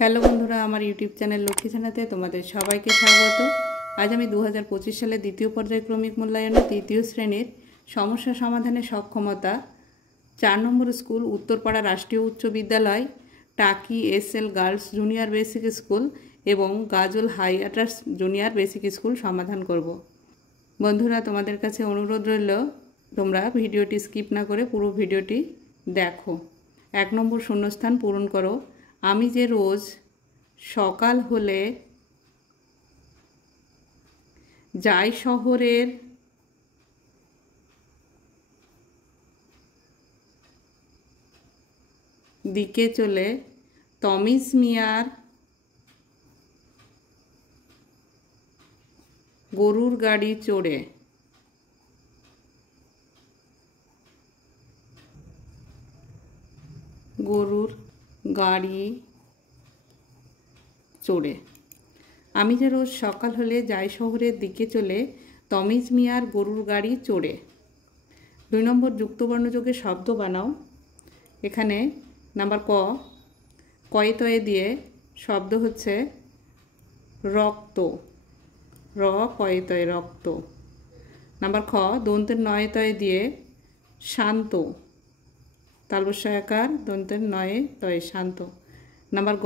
Hello বন্ধুরা, আমার YouTube channel Lakshmi ছানাতে তোমাদের সবাইকে স্বাগত। আজ আমি 2025 সালে দ্বিতীয় পর্যায়ক্রমিক মূল্যায়নে তৃতীয় শ্রেণীর সমস্যা সমাধানের সক্ষমতা 4 নম্বর স্কুল উত্তরপাড়া রাষ্ট্রীয় উচ্চ বিদ্যালয়, টাকি SL girls junior basic school এবং গাজল হাই আটার্স জুনিয়র বেসিক স্কুল সমাধান করব। বন্ধুরা, তোমাদের কাছে অনুরোধ রইল তোমরা ভিডিওটি স্কিপ না করে পুরো ভিডিওটি দেখো। 1 নম্বর শূন্যস্থান পূরণ করো। আমি যে রোজ সকাল হলে যাই শহরের দিকে চলে তমিজ মিয়ার গরুর গাড়ি চড়ে। গরুর গাড়ি চড়ে। আমি যে রোজ সকাল হলে যাই শহরের দিকে চলে তমিজ মিয়ার গরুর গাড়ি চড়ে। 2 নম্বর যুক্তবর্ণযোগে শব্দ বানাও। এখানে নাম্বার কয়ে তয়ে দিয়ে শব্দ হচ্ছে রক্ত, র কয়ে তয়ে রক্ত। নাম্বার খ দন্তের নয়ে তয়ে দিয়ে শান্ত, তালবস্যাকার দন্তের নয়ে তয়ে শান্ত। নাম্বার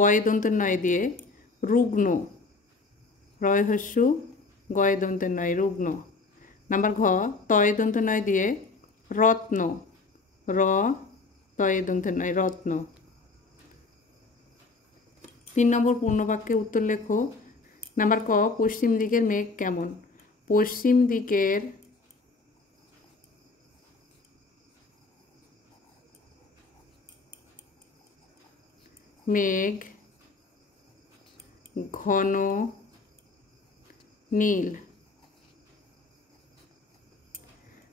গয়ে দন্তের নয়ে দিয়ে রুগ্ন, রয় হস্যু গয়ে দন্তের নয় রুগ্ন। নাম্বার ঘ তয়ে দন্তের নয় দিয়ে রত্ন, র তয়ে দন্তের নয় রত্ন। 3 নম্বর পূর্ণবাক্যে উত্তর লেখো। নাম্বার ক পশ্চিম দিকের মেঘ কেমন। পশ্চিম দিকের মেঘ ঘন নীল।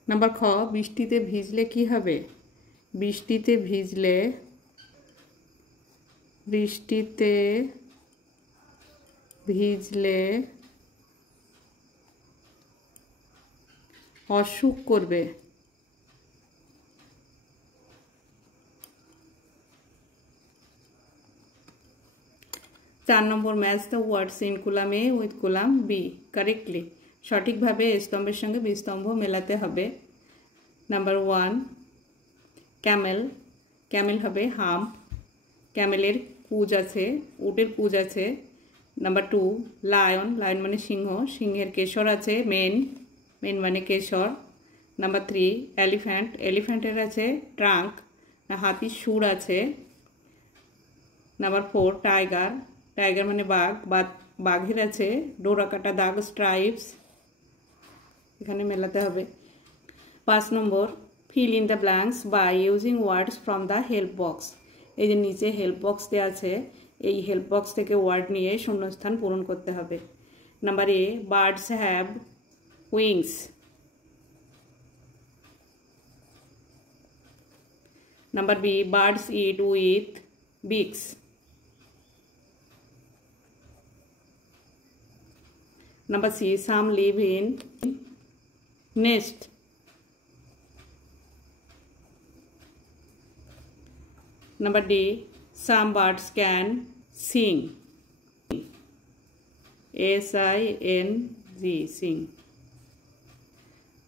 নাম্বার খ বৃষ্টিতে ভিজলে কি হবে। বৃষ্টিতে ভিজলে অসুখ করবে। 4 নম্বর match the words in column A with column B correctly. সঠিকভাবে স্তম্ভের সঙ্গে বিস্তম্ভ মেলাতে হবে। নাম্বার 1 ক্যামেল, ক্যামেল হবে হাম্প, ক্যামেলের পুজ আছে, উটের পুজ আছে। নাম্বার 2 লায়ন, লায়ন মানে সিংহ, সিংহের কেশর আছে, মেন মানে কেশর। নাম্বার 3 এলিফ্যান্ট, এলিফ্যান্টের আছে ট্রাঙ্ক, হাতির সুর আছে। নাম্বার 4 টাইগার, টাইগার মানে বাঘ, বাঘের আছে ডোরা কাটা দাগ স্ট্রাইপস, এখানে মেলাতে হবে। 5 নম্বর fill in the blanks by using words from the help box. এই যে নিচে হেল্প বক্স দেওয়া আছে, এই হেল্প বক্স থেকে ওয়ার্ড নিয়ে শূন্যস্থান পূরণ করতে হবে। Number A birds have wings. Number B birds eat with beaks. Number C, some live in nest. Number D, some birds can sing. S-I-N-G, sing.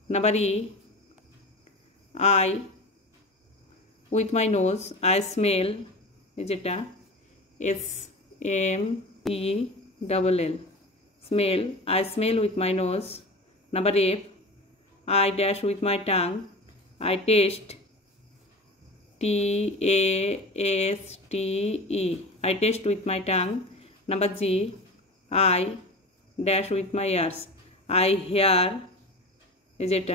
Number E, I, with my nose, I smell, যেটা S-M-E-L-L. Smell, I smell with my nose. Number F, I dash with my tongue, I taste, T-A-S-T-E, I taste with my tongue. Number G, I dash with my ears, I hear, is it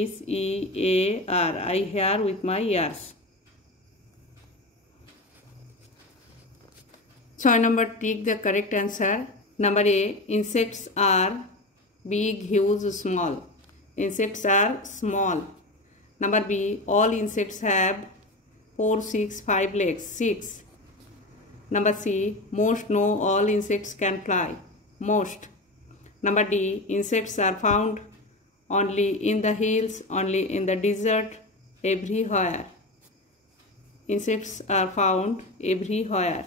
H-E-A-R, I hear with my ears. 6 number tick the correct answer. Number A, insects are big, huge, small. Insects are small. Number B, all insects have 4, 6, 5 legs, 6. Number C, most, no, all insects can fly, most. Number D, insects are found only in the hills, only in the desert, everywhere. insects are found everywhere.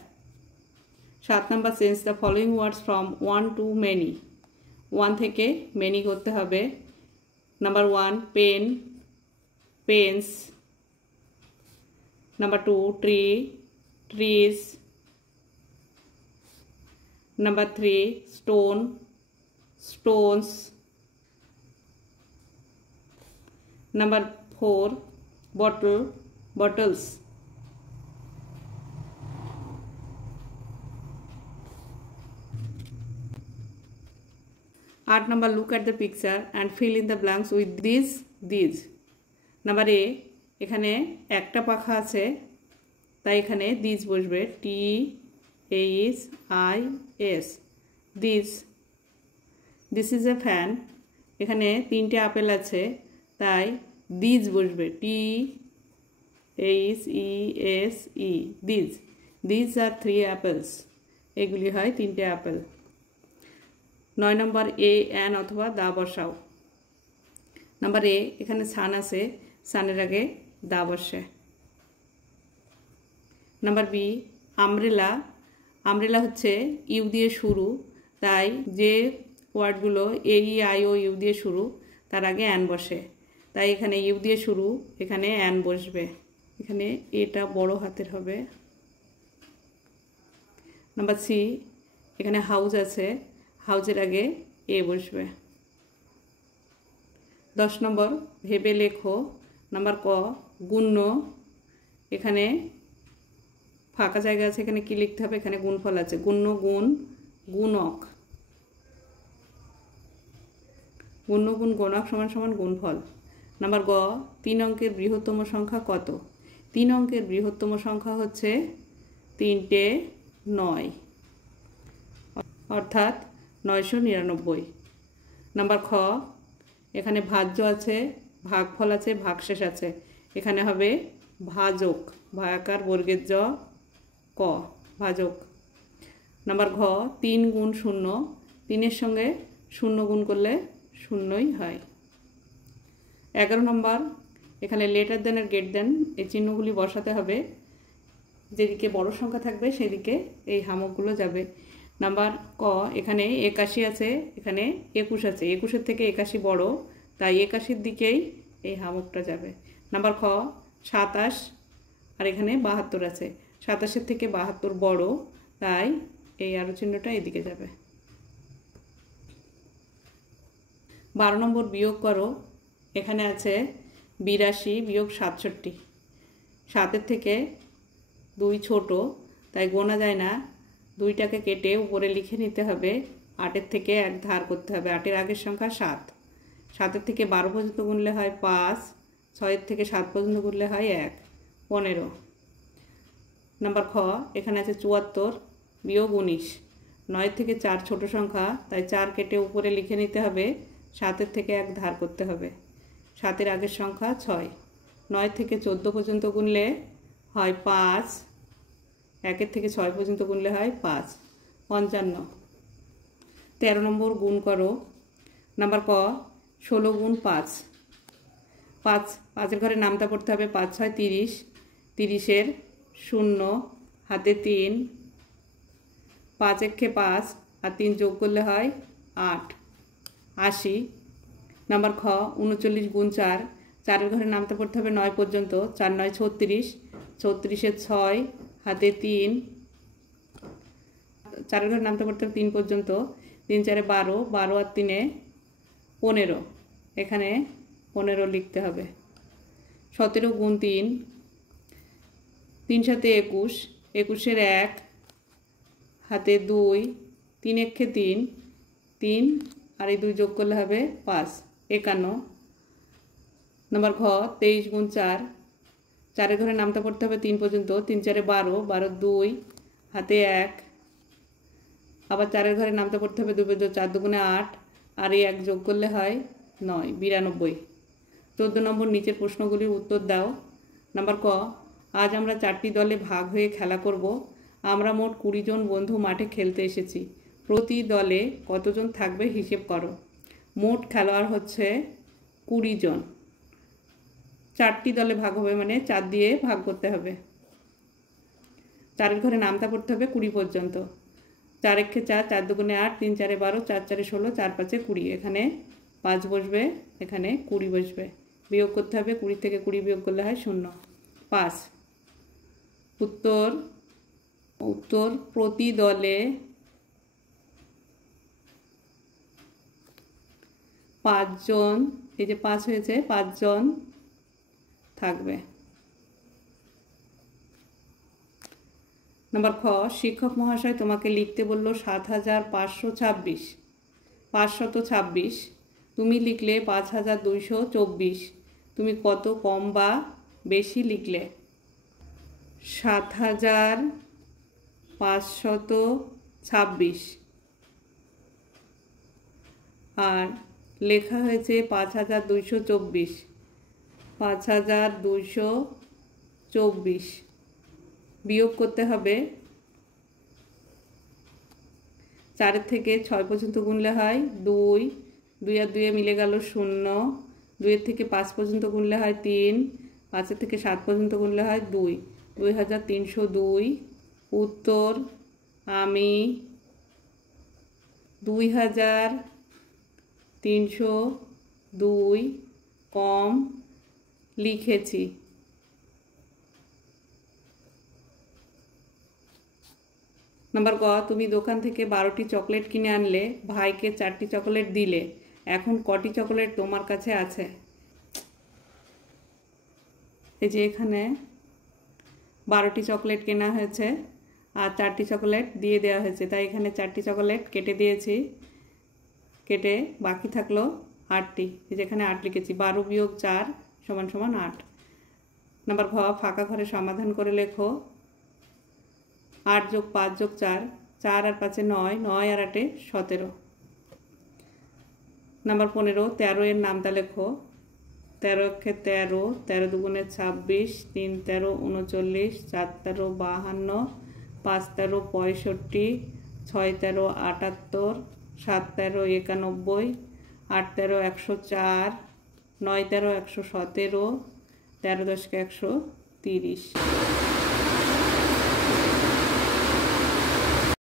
7 number, change the following words from one to many. 1 থেকে many করতে হবে। Number 1, pen, pens. Number 2, tree, trees. Number 3, stone, stones. Number 4, bottle, bottles. Art number, look at the picture and fill in the blanks with these. Number A, এখানে একটা পাখা আছে তাই এখানে this বসবে, THIS, this is a fan. এখানে 3টে apple আছে তাই দিস বসবে, THESE, দিস আর 3 অ্যাপেলস, এগুলি হয় 3টে আপেল। 9 নম্বর, এ অ্যান অথবা দা বসাও। নাম্বার এ, এখানে সান আছে, সানের আগে দা বসে। নাম্বার বি, আমব্রেলা, আমব্রেলা হচ্ছে ইউ দিয়ে শুরু তাই যে ওয়ার্ডগুলো AEIOU দিয়ে শুরু তার আগে অ্যান বসে, তাই এখানে ইউ দিয়ে শুরু, এখানে অ্যান বসবে, এখানে এটা বড় হাতের হবে। নাম্বার সি, এখানে হাউস আছে, হাউজের আগে এ বসবে। 10 নম্বর, ভেবে লেখো। নাম্বার ক, গুণ্য, এখানে ফাঁকা জায়গা আছে, এখানে কি লিখতে হবে, এখানে গুণফল আছে, গুণ্য, গুণ, গুণক, গুণ্য গুণ গুণক সমান সমান গুণফল। নাম্বার গ, 3 অঙ্কের বৃহত্তম সংখ্যা কত? 3 অঙ্কের বৃহত্তম সংখ্যা হচ্ছে 3টে 9, অর্থাৎ 999। নাম্বার খ, এখানে ভাজ্য আছে, ভাগফল আছে, ভাগশেষ আছে, এখানে হবে ভাজক, ভায়াকার বর্গের জ ক, ভাজক। নাম্বার ঘ, 3 গুণ 0, 3-এর সঙ্গে 0 গুণ করলে 0ই হয়। 11 নম্বর, এখানে লেটার দেন আর গেট দেন এই চিহ্নগুলি বসাতে হবে, যেদিকে বড় সংখ্যা থাকবে সেদিকে এই হামকগুলো যাবে। নাম্বার ক, এখানে 81 আছে, এখানে 21 আছে, 21-এর থেকে 81 বড় তাই 81-এর দিকেই এই হামকটা যাবে। নাম্বার খ, 27 আর এখানে 72 আছে, 27-এর থেকে 72 বড় তাই এই আরো চিহ্নটা এদিকে যাবে। 12 নম্বর, বিয়োগ করো। এখানে আছে 82 বিয়োগ 67, 7-এর থেকে 2 ছোট তাই গোনা যায় না, 2টাকে কেটে উপরে লিখে নিতে হবে, 8-এর থেকে 1 ধার করতে হবে, 8-এর আগের সংখ্যা 7, 7-এর থেকে 12 পর্যন্ত গুনলে হয় 5, 6-এর থেকে 7 পর্যন্ত গুনলে হয় 1, 15। নাম্বার খ, এখানে আছে 74 বিয়োগ 19, 9-এর থেকে 4 ছোট সংখ্যা তাই 4 কেটে উপরে লিখে নিতে হবে, 7-এর থেকে 1 ধার করতে হবে, 7-এর আগের সংখ্যা 6, 9 থেকে 14 পর্যন্ত গুনলে হয় 5, 1-এর থেকে 6 পর্যন্ত গুনলে হয় 5, 55। 13 নম্বর, গুণ করো। নাম্বার ক, 16 গুণ 5, 5-এর ঘরে নামতা পড়তে হবে, 5 6 30, 30-এর 0 হাতে 3, 5 একে 5 আর 3 যোগ করলে হয় 8, 80। নাম্বার খ, 39 গুণ 4, 4-এর ঘরে নামতে পড়তে হবে 9 পর্যন্ত, 4 9 36, 36-এর 6 হাতে 3, 4-এর ঘরে নামতে পড়তে হবে 3 পর্যন্ত, 3 4 12, 12 আর 3 15, এখানে 15 লিখতে হবে। 17 গুণ 3, 3 7 21, 21-এর 1 হাতে 2, 3 1 3, 3 আর এই 2 যোগ করলে হবে 5, 51। নাম্বার ঘ, 23 গুণ 4, 4-এর ঘরে নামতে পড়তে হবে 3 পর্যন্ত, 3 4 12, 12 2 হাতে 1, আবার 4-এর ঘরে নামতে পড়তে হবে 2 পর্যন্ত, 4 2 8 আর এই 1 যোগ করলে হয় 9, 92। 14 নম্বর, নিচের প্রশ্নগুলির উত্তর দাও। নাম্বার ক, আজ আমরা 4টি দলে ভাগ হয়ে খেলা করব। আমরা মোট 20 জন বন্ধু মাঠে খেলতে এসেছি। প্রতি দলে কতজন থাকবে হিসেব করো। মোট খেলোয়াড় হচ্ছে 20 জন। 4টি দলে ভাগ হবে মানে 4 দিয়ে ভাগ করতে হবে। চারের ঘরে নামতা পড়তে হবে 20 পর্যন্ত। 4 একে 4, 4 দুগুণে 8, 3 4 12, 4 4 16, 4 5 20। এখানে 5 বসবে, এখানে 20 বসবে। বিয়োগ করতে হবে, 20 থেকে 20 বিয়োগ করলে হয় 0। 5। উত্তর প্রতি দলে 5 জন, এই যে 5 হয়েছে, 5 জন থাকবে। নাম্বার খ, শিক্ষক মহাশয় তোমাকে লিখতে বলল 7526, 526। তুমি লিখলে 5224। তুমি কত কম বা বেশি লিখলে? 7526 আর লেখা হয়েছে 5224। 5224 বিয়োগ করতে হবে। 4 থেকে 6 পর্যন্ত গুনলে হয় 2, 2 আর 2 মিলে গেল 0। 2 থেকে 5 পর্যন্ত গুনলে হয় 3, 5 থেকে 7 পর্যন্ত গুনলে হয় 2, 2302। উত্তর আমি 2302 কম লিখেছি। নাম্বার গ, তুমি দোকান থেকে 12টি চকলেট কিনে আনলে, ভাইকে 4টি চকলেট দিলে, এখন কটি চকলেট তোমার কাছে আছে? এই যে এখানে 12টি চকলেট কেনা হয়েছে আর 4টি চকলেট দিয়ে দেওয়া হয়েছে, তাই এখানে 4টি চকলেট কেটে দিয়েছি। কেটে বাকি থাকলো 8টি, এই যেখানে 8 লিখেছি। 12 বিয়োগ 4 সমান সমান 8। নাম্বার ঘ, ফাঁকা ঘরে সমাধান করে লেখো। 8 যোগ 5 যোগ 4, 4 আর 5 9, 9 আর 8 17। নাম্বার 15, 13 এর নামটা লেখো। 13 একে 13, 13 দুগুণে 26, 3 13 39, 4 13 52, 5 13 65, 6 13 78, 7 13 91, 8 13 104, 9 13 117, 13 10 130।